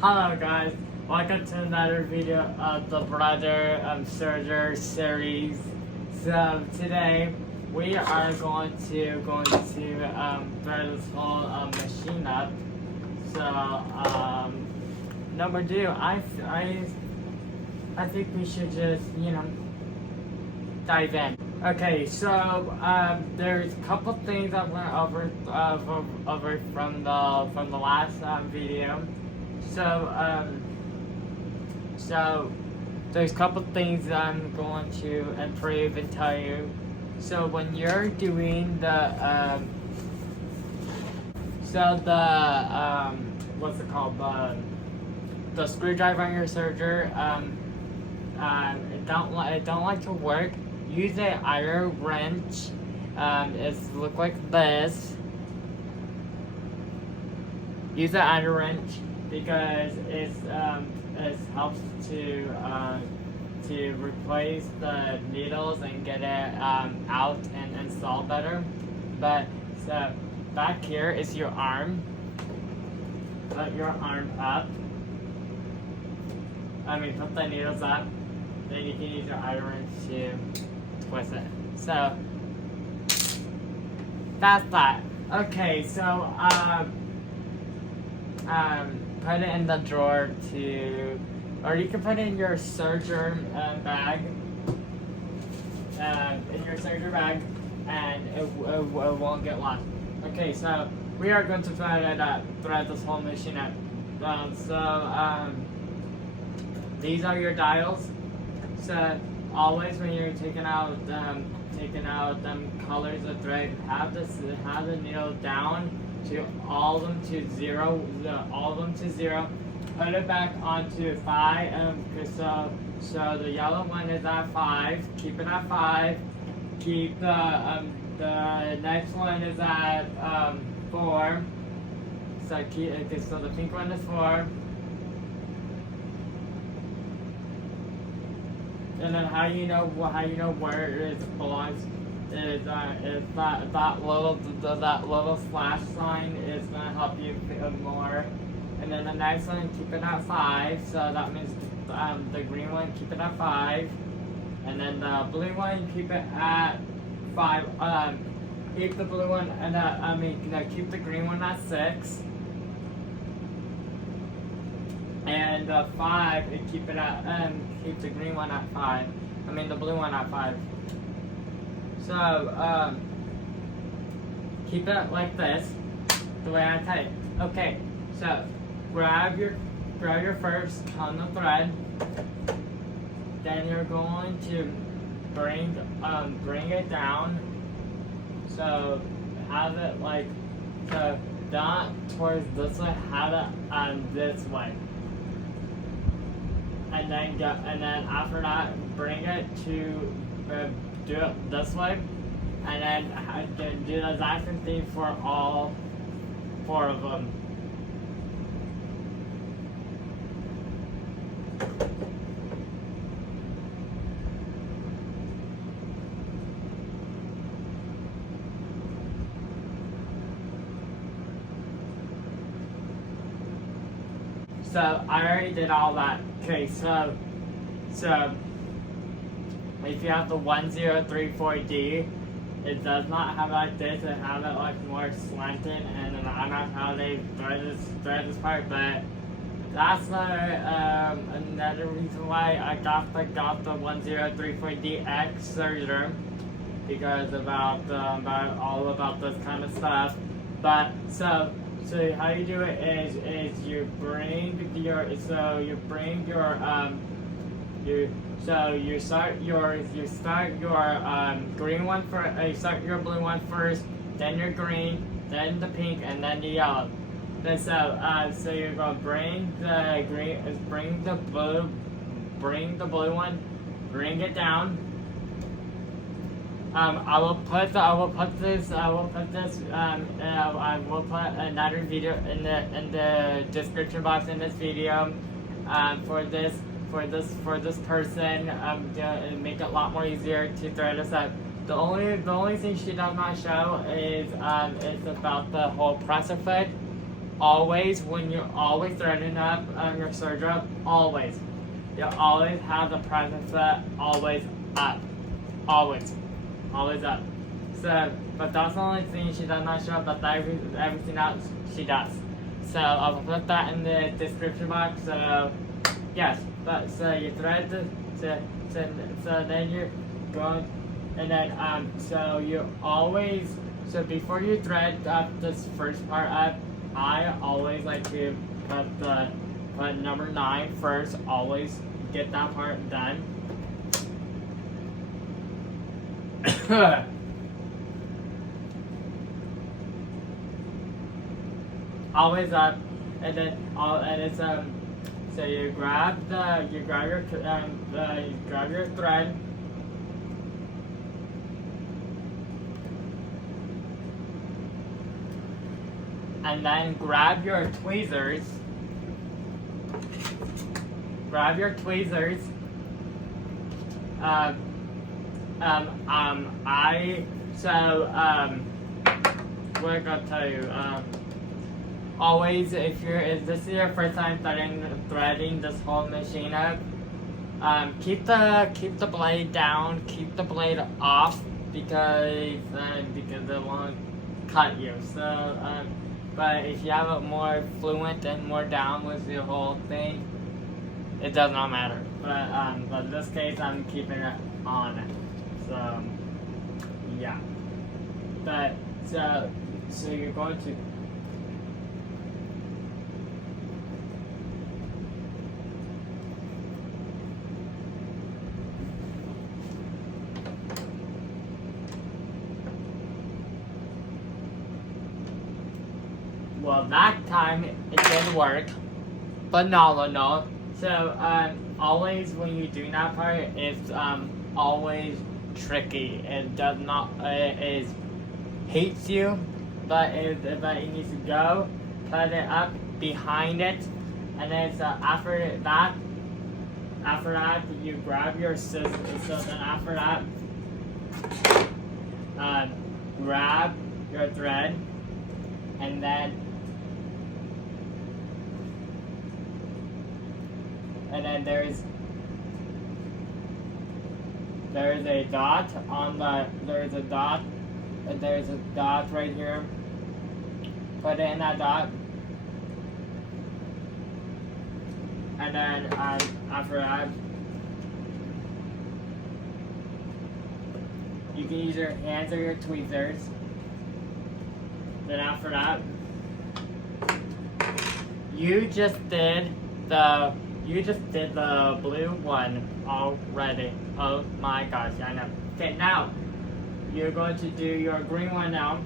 Hello guys, welcome to another video of the Brother Serger series. So today we are going to thread this whole machine up. So number two, I think we should just dive in. Okay, so there's a couple things I went over from the last video. So there's a couple things I'm going to improve and tell you. So when you're doing the what's it called, the screwdriver on your serger, it don't like to work. Use an iron wrench. It's look like this. Use an iron wrench because it helps to replace the needles and get it out and install better. But so back here is your arm. Put your arm up. Put the needles up. Then you can use your iron wrench to twist it. So that's that. Okay, so put it in the drawer or you can put it in your serger bag. In your serger bag, and it won't get lost. Okay, so we are going to thread this whole machine up. These are your dials. So always when you're taking out colors of thread, have the needle down to all of them to zero. Put it back onto 5. So the yellow one is at 5. Keep it at 5. Keep the next one is at 4. So the pink one is 4. And then how you know where it belongs is that little slash sign is gonna help you more. And then the next one, keep it at 5. So that means the green one, keep it at 5. And then the blue one, keep it at 5. Keep the blue one and keep the green one at 6. And 5, and keep the green one at 5. The blue one at 5. So keep it like this, the way I type. Okay, so grab your first ton of thread. Then you're going to bring it down. So have it not towards this way. Have it this way. And then after that, bring it to do it this way, and then do the exact same thing for all 4 of them. So I already did all that. Okay, so if you have the 1034D, it does not have like this. It have it like more slanted, and then I don't know how they thread this part, but that's another reason why I got the 1034DX serger, because about this kind of stuff. But so how you do it is you start your green one first. You start your blue one first, then your green, then the pink, and then the yellow. Then so you're gonna bring the blue one, bring it down. I will put another video in the description box in this video for this person to make it a lot more easier to thread this up. The only thing she does not show is it's about the whole presser foot. always, when you're always threading up your serger up, always, you always have the present set always up, always up. So, but that's the only thing she does not show, but everything else she does. So I'll put that in the description box. So yes, but so you thread the so then you're going, and then so you always, so before you thread up this first part up, I always like to put number 9 first. Always get that part done. Always up, and then it's so you grab your thread, and then grab your tweezers. What I gotta tell you, always, if this is your first time threading this whole machine up, keep the blade down, keep the blade off, because it won't cut you. So, but if you have it more fluent and more down with the whole thing, it does not matter. But in this case, I'm keeping it on. So, yeah. But so you're going to. Well, that time it didn't work, but no. So always when you do that part, it's always tricky. It does not. It hates you, but it needs to go. Put it up behind it, and then after that you grab your scissors. So then after that, grab your thread, and then there is a dot on the there's a dot right here. Put it in that dot, and then after that, you can use your hands or your tweezers. Then after that, you just did the blue one already. Oh my gosh, I know. Okay, now you're going to do your green one now.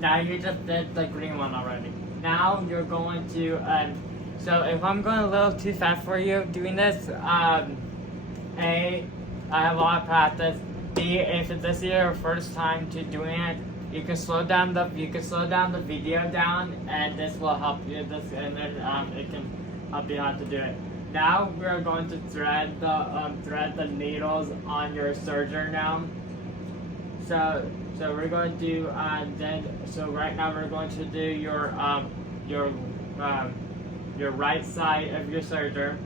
Now you just did the green one already. Now you're going to, so if I'm going a little too fast for you doing this, A, I have a lot of practice. B, if this is your first time to doing it, you can slow down the video down, and this will help you. It can help you how to do it. Now we're going to thread the needles on your serger now. So we're going to do so right now we're going to do your right side of your serger.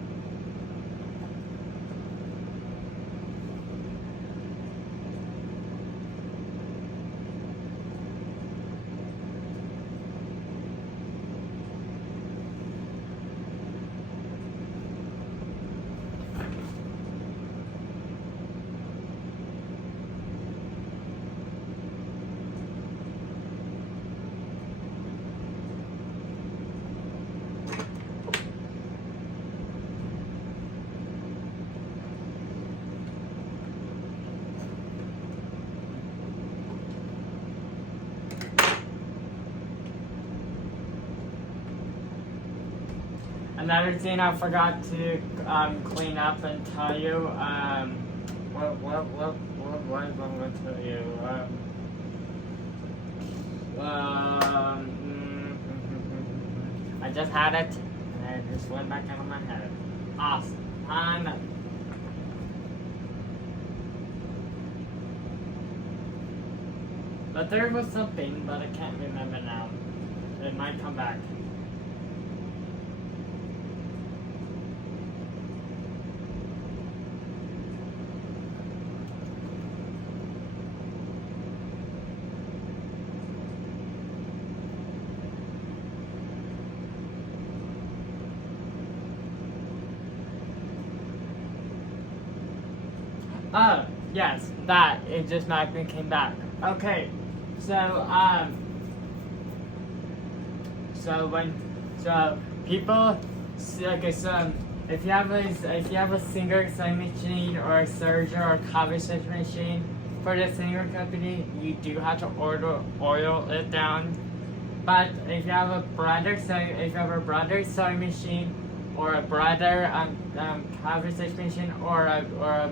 Another thing I forgot to clean up and tell you. What was I'm going to tell you? I just had it, and it just went back out of my head. Awesome. But there was something, but I can't remember now. It might come back. Oh, yes, that. It just magically came back. Okay, so, so people, okay, so if you have a singer sewing machine or a serger or a coffee station machine for the singer company, you do have to oil it down. But if you have a brother sewing machine or a brother coffee station machine or a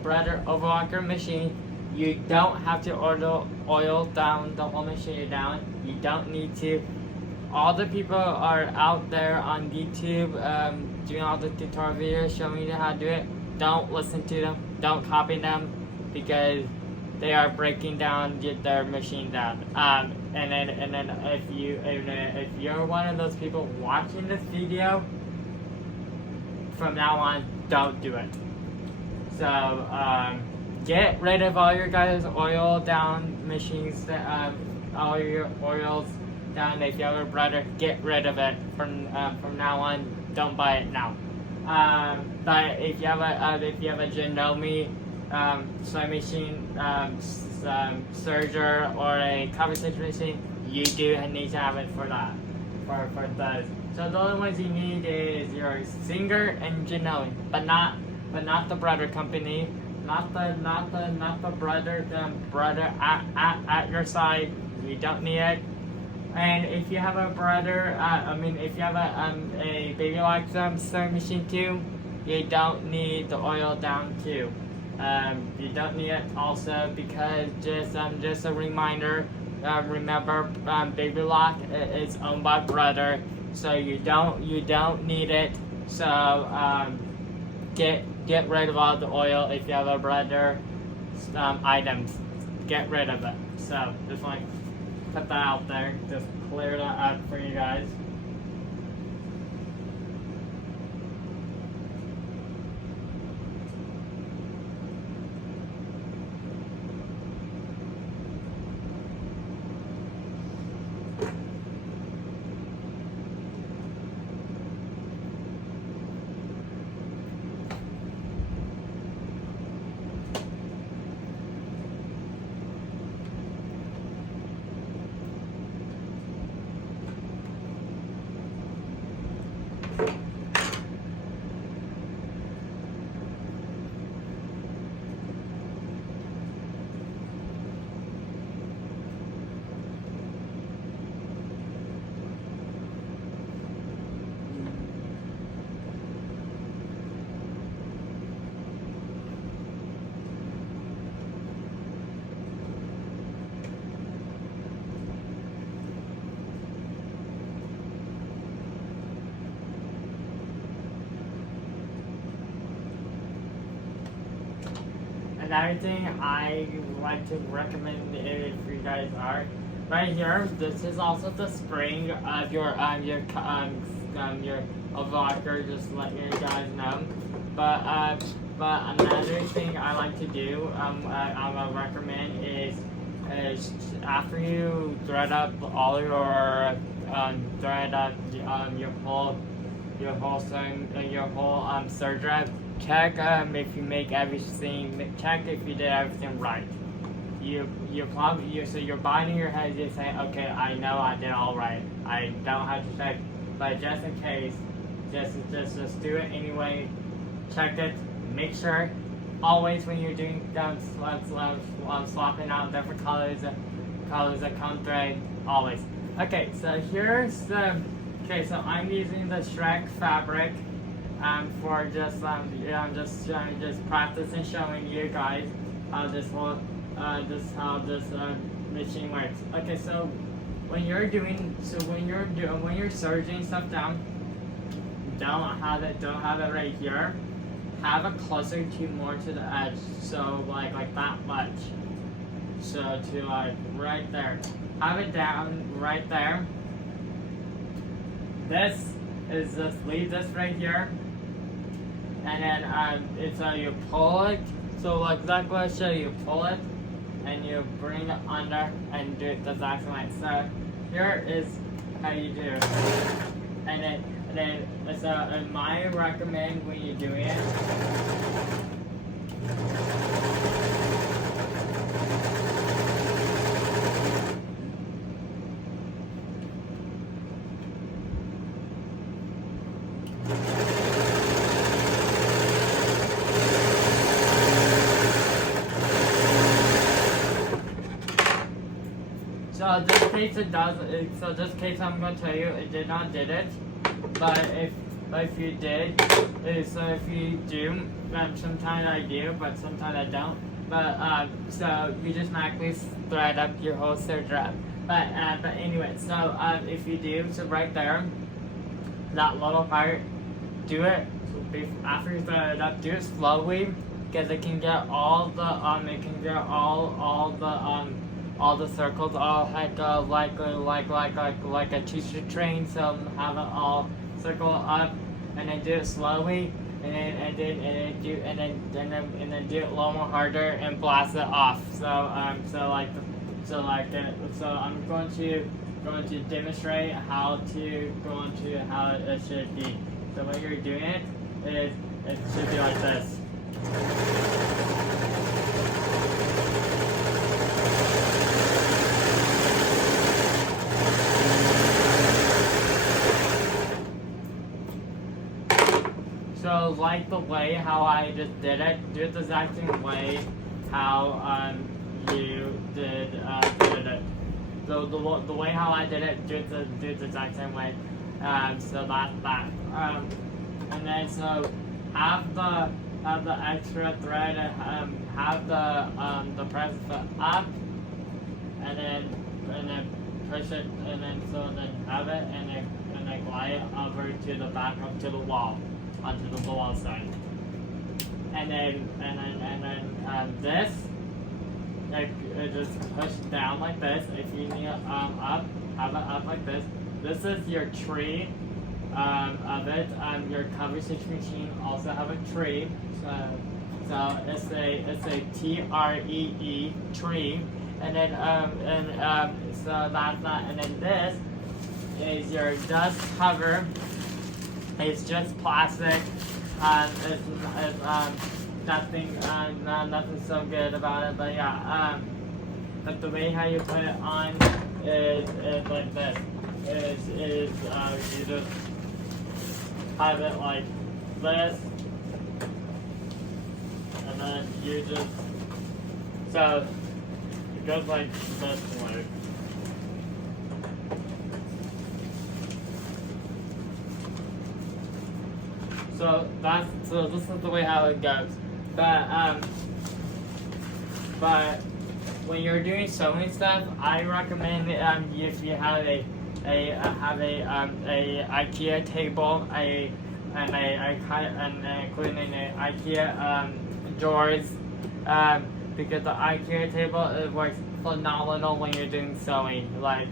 brother overlocker machine, you don't have to oil down the whole machine down. You don't need to. All the people are out there on YouTube doing all the tutorial videos showing you how to do it. Don't listen to them. Don't copy them because they are breaking down their machine down. And then if you're one of those people watching this video, from now on, don't do it. So get rid of all your guys' oil down machines. All your oils down. If you have a brother, get rid of it. From now on, don't buy it now. But if you have a Janome sewing machine, serger, or a coffee station machine, you do need to have it for that. For those. So the only ones you need is your Singer and Janome, but not the brother company, not the brother at your side. You don't need it. And if you have a brother, if you have a baby lock sewing machine too, you don't need the oil down too. You don't need it also because just a reminder. Remember, baby lock is owned by brother, so you don't need it. So get rid of all the oil if you have a brother items. Get rid of it. So just want to put that out there, just clear that up for you guys. Another thing I would like to recommend if you guys are right here. This is also the spring of your overlocker. Just let you guys know. But another thing I like to do, I will recommend is after you thread up all your your whole serger. Check if you make everything. Check if you did everything right. So you're binding your head. You're saying, okay, I know I did all right. I don't have to check, but just in case, just do it anyway. Check it. Make sure. Always when you're doing swapping out different colors that come thread. Always. Okay, so here's the. Okay, so I'm using the Shrek fabric. for just just practicing showing you guys how this whole how this machine works. Okay, so when you're serging stuff down, don't have it right here. Have it closer to more to the edge, so like that much. So to like right there. Have it down right there. This is just leave this right here, and then so you pull it. So like exactly what I show you, pull it, and you bring it under and do it the exact same way. So here is how you do it, and then so I recommend when you're doing it. So this case it does. So this case I'm gonna tell you it did not did it, but if you did, so if you do, sometimes I do, but sometimes I don't. But so you just magically thread up your whole serger up. But anyway, so if you do, so right there, that little part, do it after you thread it up. Do it slowly, because it can get all the all the circles all like a choo-choo train. So have it all circle up, and then do it slowly, and then do it a little more harder and blast it off. So I'm going to demonstrate how it should be. So when you're doing it should be like this. So like the way how I just did it, do it the exact same way how you did it. So the way how I did it, do it the exact same way. So that's that. And then so have the extra thread, have the press up, and then push it, and then have it, and then glide it over to the back onto the wall side, and then this, just push down like this. If you need it up, have it up like this. This is your tree of it. Your cover stitch machine also have a tree. So it's a TREE tree, and then so that's that. And then this is your dust cover. It's just plastic. It's nothing so good about it. But yeah, but the way how you put it on is like this. You just have it like this, and then you just so it goes like this way. So this is the way how it goes. But when you're doing sewing stuff, I recommend if you have a IKEA table, including an IKEA drawers, because the IKEA table it works phenomenal when you're doing sewing. Like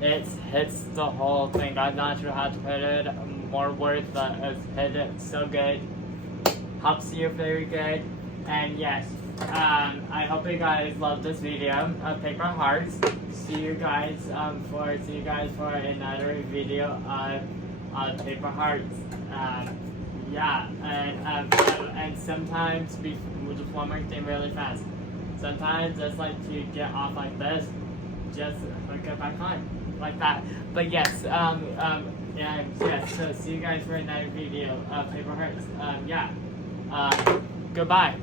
it hits the whole thing. I'm not sure how to put it more words, but it's hit it so good. Helps you very good. And yes, I hope you guys love this video of paper hearts. See you guys for another video of paper hearts. Yeah, and sometimes just one more thing really fast. Sometimes just like to get off like this, just hook it back on like that. But yes, so see you guys for another video of paper hearts. Yeah, goodbye.